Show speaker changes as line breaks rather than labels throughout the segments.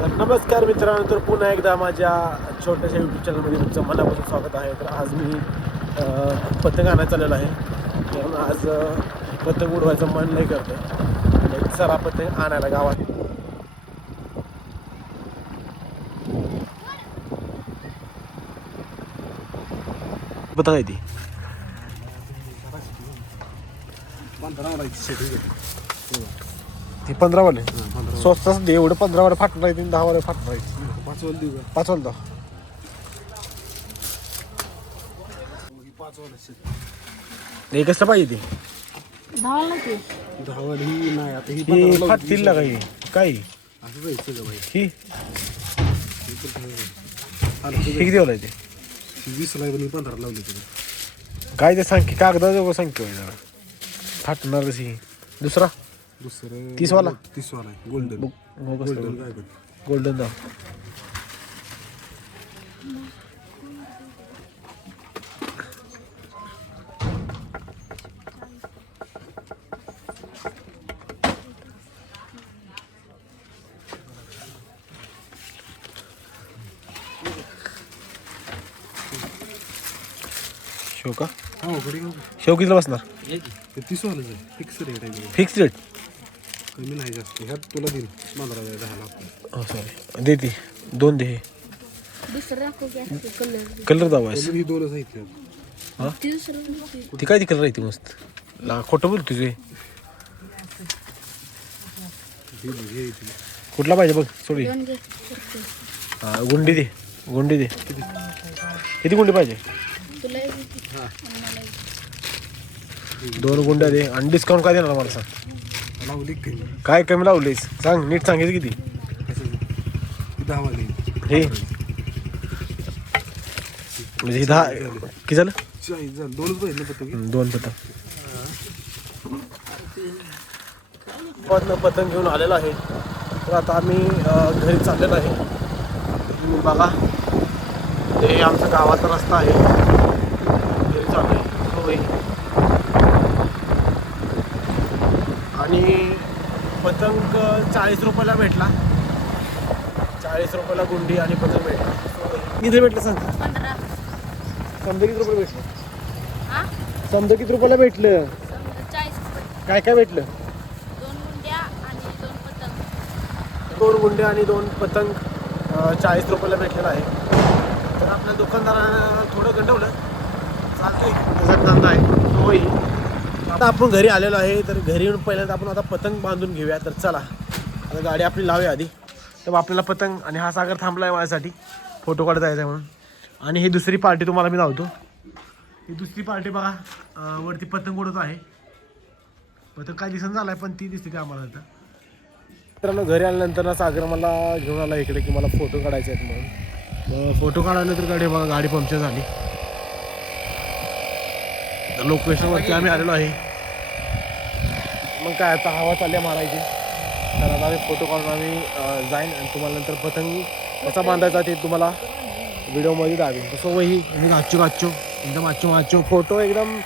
तर नमस्कार मित्रांनो तर पुन्हा एकदा माझ्या छोट्याशा यूट्यूब चॅनलमध्ये तुमचं मनापासून स्वागत आहे. तर आज मी अ, पतंग आणायला चाललेलो आहे. कारण आज पतंग उडवायचं मन नाही करतं चला पतंग आणायला गावात. पतंग आहे ती. ती पंधरा वाले स्वस्त दे एवढं पंधरा वाले फाटणार आहे दहा वाले फाटणार आहे.
पाच वाल देऊ
पाच वाले
पाच वाल
हे कसलं पाहिजे ती?
धावायला की
दहा ही नाही आता ही
ही
पंधरा
फाटतील ना काही. काय?
असं जायचं का बाई
ही?
आता
ही किती वाला आहे ते?
ही वीस ला पण ही पंधरा लावली तुला
काय ते सांग की कागदा जो सांग की जरा. फाटणार कशी? दुसरा?
दुसरं
तीस वाला?
तीस वाला आहे. गोल्डन.
गोल्डन
गोल्डन काय पण.
गोल्डन दाव. शेव का?
हो कडे
शेव कितीला बसणार?
ते आहे. फिक्स रेट आहे.
फिक्स रेट
कमी नाही जास्त. ह्यात तुला पंधरा हजार दहा लाख.
हो सॉरी दे ती. दोन दे. हे
दुसरं कलर
कलर
ही दोनच आहेत त्यात.
ती दुसरं दाखव.
ती काय ती कलर आहे ती मस्त? ला खोटं बोल तुझे
बघ, हे.
कुठला पाहिजे बघ सोडी.
दोन घे. करते.
हा गुंडी दे. गुंडी दे. किती गुंडी पाहिजे?
तुला एक घे. आणि मला एक.
दोन गुंड्या दे. आणि डिस्काउंट काय देणार मला सांग?
लावली कमी
काय कमी लावलीस? सांग नीट सांगितलं किती?
कसं दहा
हे. म्हणजे हे दहा किती झालं?
चाळीस झालं दोनच
हम्म, दोन पतंग. पतंग पतंग घेऊन आलेलो आहे. तर आता आम्ही घरी चाललेलो आहे. तुम्ही बघा. ते आमचा गावाचा रस्ता आहे. घरी चाललो आहे होय. आणि पतंग चाळीस रुपयाला भेटला. चाळीस रुपयाला गुंडी आणि पतंग भेटला. किती भेटलं सांग? समजा किती रुपये भेटलं.
हा
समजा किती रुपयाला भेटलं.
समजा चाळीस रुपये.
काय काय भेटलं?
दोन गुंड्या आणि दोन पतंग.
दोन गुंडे आणि दोन पतंग चाळीस रुपयाला भेटलेला आहे. तर आपल्या दुकानदारानं थोडं गंडवलं. चालतंय. त्याचा धंदा आहे. तो होईल. आता आपण घरी आलेलो आहे तर घरी येऊन पहिल्यांदा आपण आता पतंग बांधून घेऊया. तर चला आता गाडी आपली लावूया आधी. तर आपल्याला पतंग आणि हा सागर थांबला आहे माझ्यासाठी. फोटो काढत जायचा आहे म्हणून. आणि ही दुसरी पार्टी तुम्हाला मी लावतो. ही दुसरी पार्टी बघा वरती पतंग उडत आहे. पतंग काय दिसण झाला आहे पण ती दिसते का आम्हाला आता? मित्रांनो घरी आल्यानंतर ना सागर मला घेऊन आला इकडे की मला फोटो काढायचे आहेत म्हणून. मग फोटो काढायला तर गाडी बघा गाडी पंक्चर झाली. तर लोकेशनवरती आम्ही आलेलो आहे. मग काय आता हवा चालल्या मारायची. तर आता आम्ही फोटो काढून आम्ही जाईन आणि तुम्हाला नंतर पतंग कसा बांधायचा ते तुम्हाला व्हिडिओमध्ये दाखवेन. तसं वही मी गाचो गाचो एकदम आचो माचो फोटो एकदम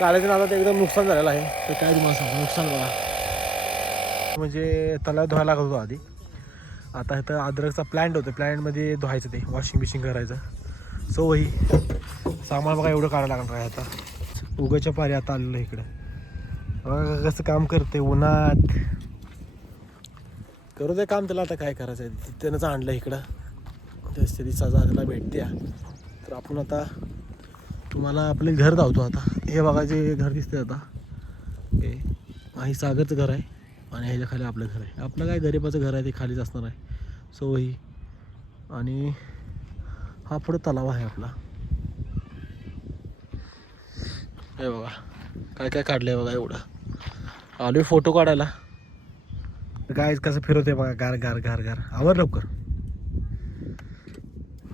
काढायच्या नादात एकदम नुकसान झालेलं आहे. तर काय तुम्हाला सांगू? नुकसान बघा. म्हणजे तलाव धुवायला लागत होतो आधी. आता इथं अद्रकचा प्लॅन्ट होतं. प्लॅन्टमध्ये धुवायचं ते वॉशिंग बिशिंग करायचं. सो वही सामान बघा एवढं काढायला लागणार आहे आता. उगाच्या पारी आता आलेलं आहे इकडं. बघा कसं काम करते उन्हात. करू दे काम त्याला आता काय करायचं आहे त्यानंच आणलं इकडं. त्याच तरी जागेला भेटत्या. भेटते तर आपण आता तुम्हाला आपले घर धावतो आता. हे बघा जे घर दिसते आता. हे ही सागरचं घर आहे आणि ह्याच्या खाली आपलं घर आहे. आपलं काय गरीबाचं घर आहे ते खालीच असणार आहे. सो ही आणि हा पुढं तलाव आहे आपला. हे बघा काय काय काढलंय बघा एवढं. आलोय फोटो काढायला. काय कसं फिरवते बघा गार गार गार गार. आवर लवकर.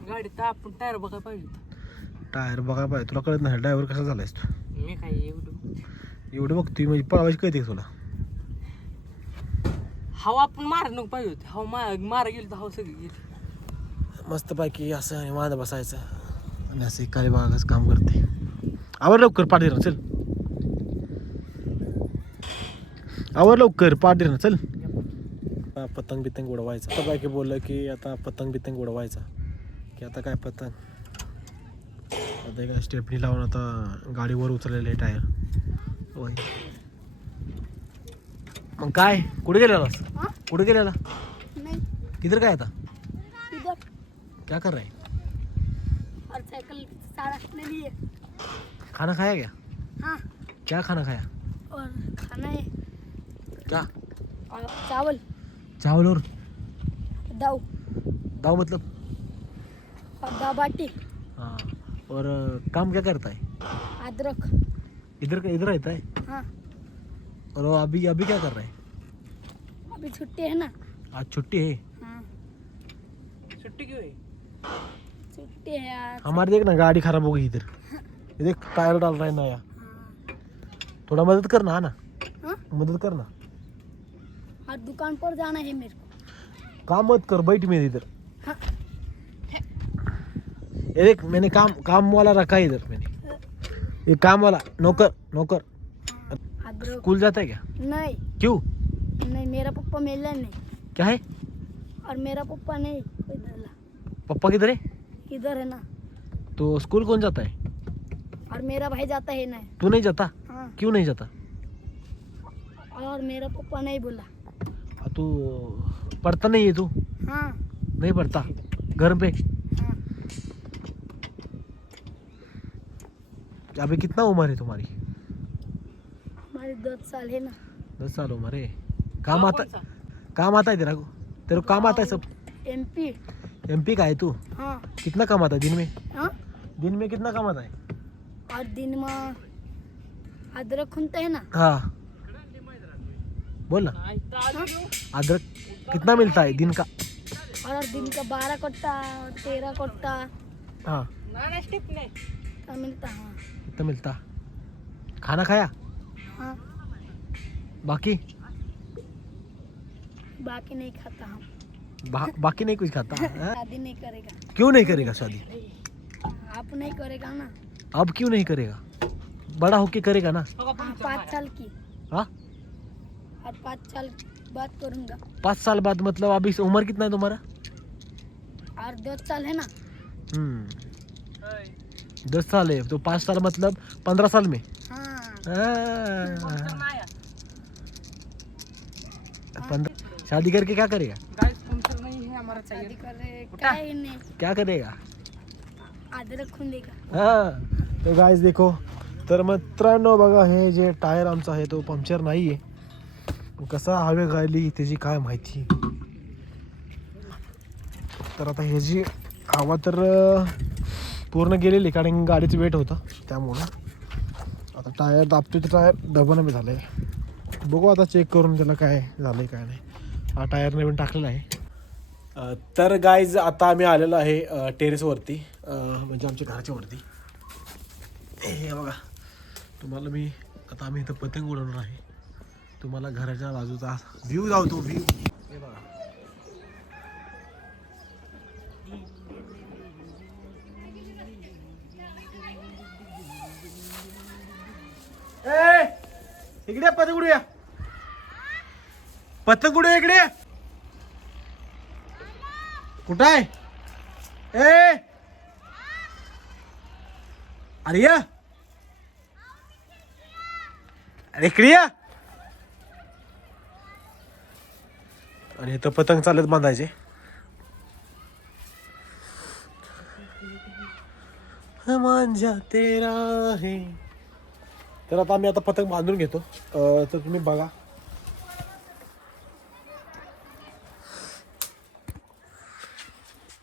गाडी तर आपण टायर बघायला पाहिजे.
टायर बघा पाहिजे. तुला कळत नाही ड्रायव्हर कसा झालायस तू?
मी काय एवढं
एवढं बघतोय म्हणजे पळवायची कळते तुला?
हवा आपण मार नको पाहिजे होती. हवा मार मारा गेली तर हवा सगळी गेली.
मस्तपैकी असं आणि वांद बसायचं. आणि असं एकाले बागाच काम करते आवर लवकर पाठ दे ना चल. आवर लवकर पाठ दे ना चल. आता पतंग बितंग उडवायचा. आता बाकी बोललं की आता पतंग बितंग उडवायचा. की आता काय पतंग? आता एका स्टेपनी लावून आता गाडीवर उचललेले टायर. होय. मग काय? कुठे गेलेलास?
हाँ?
कुठे गेलेला?
नहीं.
किधर काय आता?
इधर
क्या कर रहा है?
और साइकिल सारा ले लिए
खाना खाया क्या?
हाँ।
क्या खाना खाया?
और खाना है।
क्या?
चावल।
चावल और?
दाव
दाव मतलब?
दाव बाटी।
हाँ। और काम क्या करता है?
अदरक।
इधर इधर रहता है?
हाँ।
और वो अभी अभी क्या कर रहा है?
अभी छुट्टी है ना।
आज छुट्टी है?
हाँ।
सुट्टी क्यों आहे
छुट्टी है आज।
हमारी देख ना गाड़ी खराब हो गई इधर। ये देख टायर डाल रहा है नया।
हाँ
थोड़ा मदद करना है ना?
हाँ?
मदद करना।
और दुकान पर जाना है मेरे को।
काम मत कर बैठ मेरे इधर।
हाँ।
ये देख मैंने काम काम वाला रखा है इधर मैंने। ये काम वाला नौकर नौकर। स्कूल जाता है क्या?
नहीं।
क्यों?
नहीं मेरा पप्पा मिला नहीं।
क्या है?
और मेरा पप्पा नहीं
पप्पा किधर है?
इधर है ना।
तो स्कूल कौन जाता है?
और मेरा भाई जाता है ना।
तू नहीं जाता?
हाँ।
क्यों नहीं जाता?
और मेरा पप्पा नहीं बोला।
आ, तू पढ़ता नहीं है तू?
हाँ।
नहीं पढ़ता? घर पे?
हाँ।
अभी कितना उम्र है तुम्हारी?
हमारे दस साल है ना।
दस साल उम्र है। काम आता काम आता है तेरा को? तेरे को काम आता है सब?
एमपी
एमपी का है तू?
हाँ।
कितना कमाता है दिन में?
हाँ?
दिन में कितना काम आता है?
और दिन में अदरक खुनता है ना?
हाँ। बोल ना।
आली येऊ.
अदरक कितना मिलता है दिन का?
और दिन का बारह कट्टा तेरह कट्टा।
हाँ।
नाही नाही स्टिप नाही
का मिलता हाँ।
कितना मिलता। खाना खाया?
हाँ।
बाकी?
बाकी नहीं खाता हम।
बा, बाकी नहीं कुछ खाता? हाँ?
शादी नहीं करेगा।
क्यों नहीं करेगा शादी?
आप नहीं करेगा ना?
अब क्यों नहीं करेगा? बड़ा होके करेगा ना।
हो
पाँच साल की।
हाँ?
पाँच साल बाद करूँगा।
पाँच साल बाद मतलब अभी उम्र कितना है तुम्हारा?
और दस साल है ना।
हम्म। दस साल है तो पाँच साल मतलब पंद्रह साल में।
हाँ।
हाँ, पंद्रह शादी करके क्या करेगा?
नहीं है हमारा चाहिए।
कर। क्या
क्या करेगा?
देगा
हां. तो गाईज देखो तर मित्रांनो बघा हे जे टायर आमचा आहे तो पंक्चर नाही आहे कसा हवे गायली त्याची काय माहिती. तर आता ह्याची हवा तर पूर्ण गेलेली कारण गाडीचं वेट होतं त्यामुळं. आता टायर दाबतो तर टायर डबल बी झालं आहे बघू आता चेक करून त्याला काय झालं आहे काय नाही. हा टायर नवीन टाकलेला आहे. तर गाईज आता आम्ही आलेलो आहे टेरेसवरती म्हणजे आमच्या घराच्या वरती. हे बघा. तुम्हाला मी आता आम्ही इथं पतंग उडवणार आहे. तुम्हाला घराच्या बाजूचा व्ह्यू जावतो व्ह्यू हे बघा. ए, इकडे या, पतंग उडूया. पतंग उडूया इकडे. कुठं आहे? ए! अरे या. अरे इकडे या. आणि इथं पतंग चालत बांधायचे. मांजा तेरा आहे. तर आता आम्ही आता पतंग बांधून घेतो. तर तुम्ही बघा.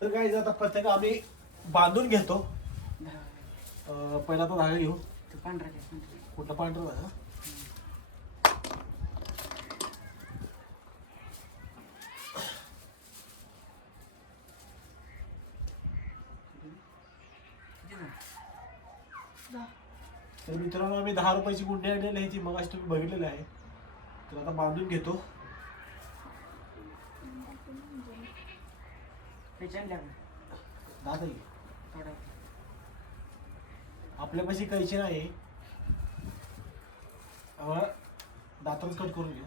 तर काय आता पतंग आम्ही बांधून घेतो. अं, पहिला तो धागा घेऊ
ते पांढरा.
कुठला पांढरा धागा तर मित्रांनो आम्ही दहा रुपयाची गुंडी आणलेली आहे ती मग तुम्ही बघितलेली आहे तर आता बांधून घेतो? दादा ये.
थोडा.
आपल्यापाशी कैची नाही. आम्हाला दातांच कट करून घेऊ.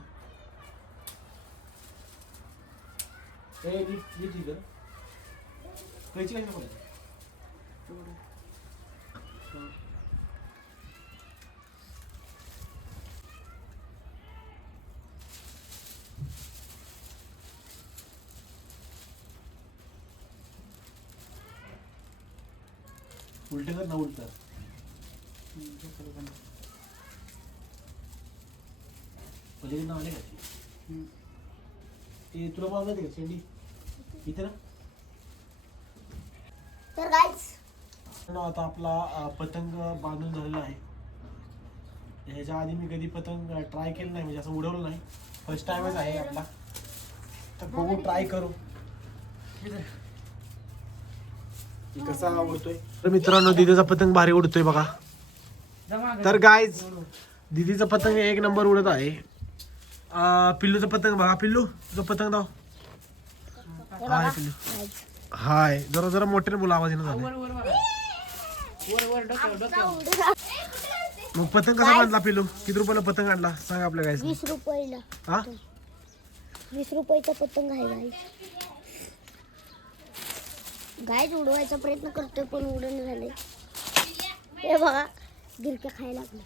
ए, नीट- नीट आहे. कैची कशी पकडायची? उलट कर ना उलट. आले का ते? ते तुला पाहून का शेंडी इथे ना
तर गाईज
ना आता आपला अं, पतंग बांधून झालेला आहे. ह्याच्या आधी मी कधी पतंग ट्राय केलं नाही म्हणजे असं उडवलं नाही. फर्स्ट टाइमच आहे आपला. तर बघू ट्राय करू. की कसा उडतोय तर मित्रांनो दिदीचा पतंग भारी उडतोय बघा. तर गायज दिदीचा पतंग एक नंबर उडत आहे. अं, पिल्लूचं पतंग बघा पिल्लू तुझं पतंग दाव हाय पिल्लू. हाय जरा जरा मोठ्याने बोला आवाज येणं झालं मग पतंग कसा बांधला पिलू किती रुपयाला पतंग आणला? सांग आपल्या गायस
वीस रुपयाला.
हा?
वीस रुपयाचा पतंग आहे गाईज गाईज उडवायचा प्रयत्न करतोय पण उडून झाले हे बघा. गिरक्या खायला लागले.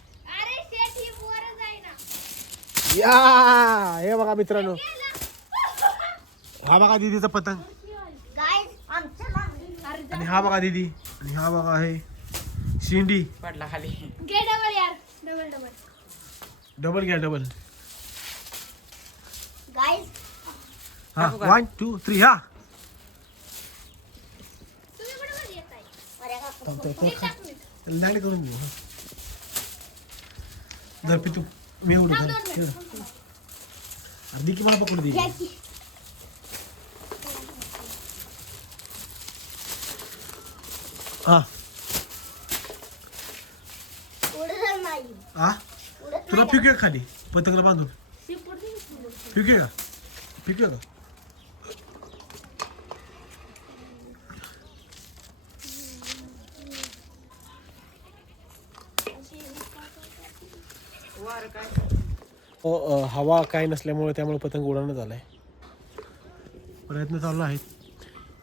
या हे बघा मित्रांनो. हा बघा दीदीचा पतंग. आणि हा बघा दीदी. आणि हा बघा आहे शिंडी.
पडला खाली.
डबल घ्या डबल
गाईज
हा वन टू थ्री हा. लँड करून घेऊ जर पितू. मी उडू अर्धी की मला पकडू दे. हा. हा? तुला फिकूया खाली. पतंगला बांधून. फिकूया का? फिकूया का? हवा काय नसल्यामुळे त्यामुळे पतंग उडाणं झालाय. प्रयत्न चालू आहेत.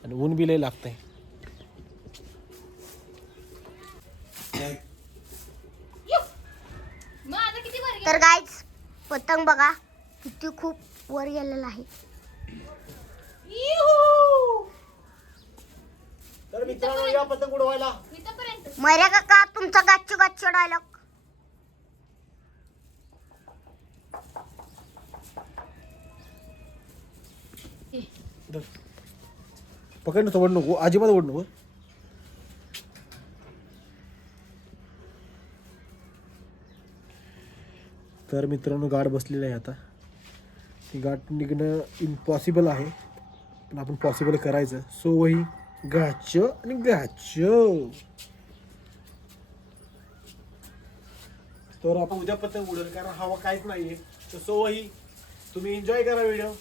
आणि ऊन बी लय लागतंय.
तर गाईज पतंग बघा किती खूप वर गेलेला आहे.
तर मित्रांनो या पतंग उडवायला.
मर्या काका तुमचा गाच्च गाच्च डायलॉग
पकड ना ओढ नको अजिबात ओढ नको. तर मित्रांनो गाठ बसलेली आहे आता. ती गाठ निघणं इम्पॉसिबल आहे पण आपण पॉसिबल करायचं. सो वही गाच आणि गाच तर आपण उद्या पतंग उडेल कारण हवा काहीच नाहीये. तर सो वही तुम्ही एन्जॉय करा व्हिडिओ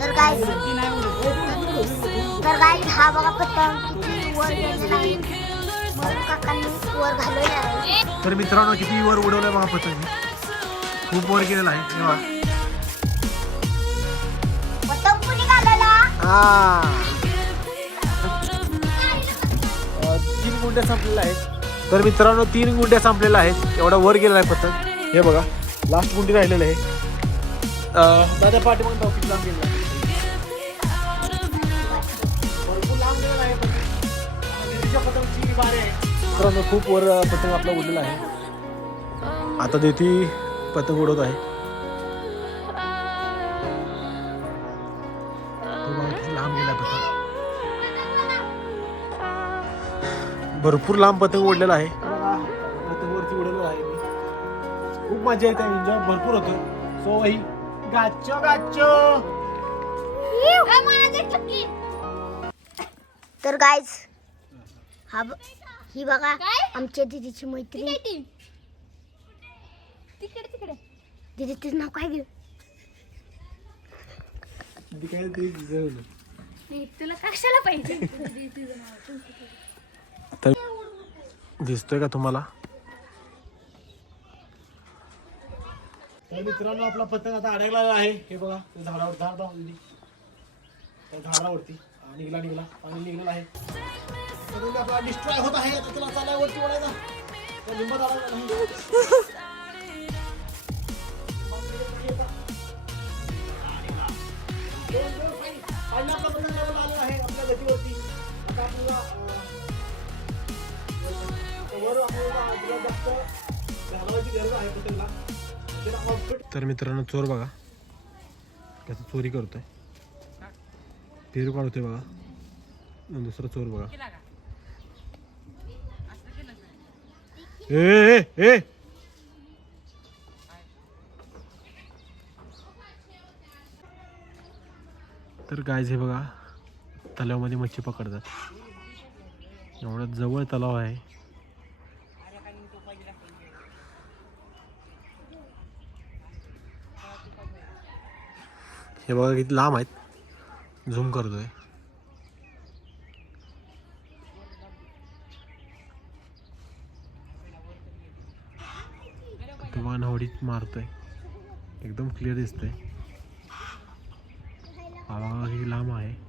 तर तर गाईज हा बघा पतंग किती वर गेलेला आहे मयूर काकांनी वर घालवलेला आहे
तर मित्रांनो किती वर उडवलंय बघा पतंग. खूप वर गेलेला आहे. तेव्हा
पतंग कुणी घालवला
तीन गुंड्या संपलेल्या आहेत. तर मित्रांनो तीन गुंड्या संपलेल्या आहेत. एवढा वर गेलेला आहे पतंग. हे बघा. लास्ट गुंडी राहिलेलं आहे दादा पाठीमाग जाऊ किती लांब गेलेला आहे भरपूर लांब गेलेला आहे पतंग. आणि दीदीच्या पतंगची बारी आहे. मित्रांनो खूप वर पतंग आपला उडलेला आहे आता देती पतंग उडवत आहे लांब गेला पतंग भरपूर लांब पतंग उडलेला आहे खूप मजा येते एन्जॉय भरपूर होतो सो ही गाच्चो गाच्चो.
तर गाईज हा ब- ही बघा आमच्या दिदीची मैत्रीण.
तिकडे तिकडे.
दिदी तुझं नाव काय घे
काय ते जळलं.
नाही तुला कशाला पाहिजे?
तर दिसतोय का तुम्हाला? तर मित्रांनो आपला पतंग आता अडकलेला आहे हे बघा त्या झाडावर झाड दाखवली त्या झाडावरती हा, निघला निघला पाणी निघलेला आहे पतंग आपला डिस्ट्रॉय होत आहे आता त्याला चालाय वळायचा त्या लिंबात नाही. दोन दोन आपला पतंग आलेला आहे आपल्या गतीवरती आता आपल्याला अं, वर आपल्याला जास्त घालवायची गरज आहे पतंगला
तर मित्रांनो चोर बघा. त्याचं चोरी करतोय. पेरू काढतोय बघा. दुसरा चोर बघा. ए ए, तर गायज हे बघा. तलावामध्ये मच्छी पकडतात. एवढ्या जवळ तलाव आहे. हे बघा किती लांब आहेत. झूम करतोय. तो होडीत मारतोय. एकदम क्लिअर दिसतंय. हा बघा किती लांब आहे.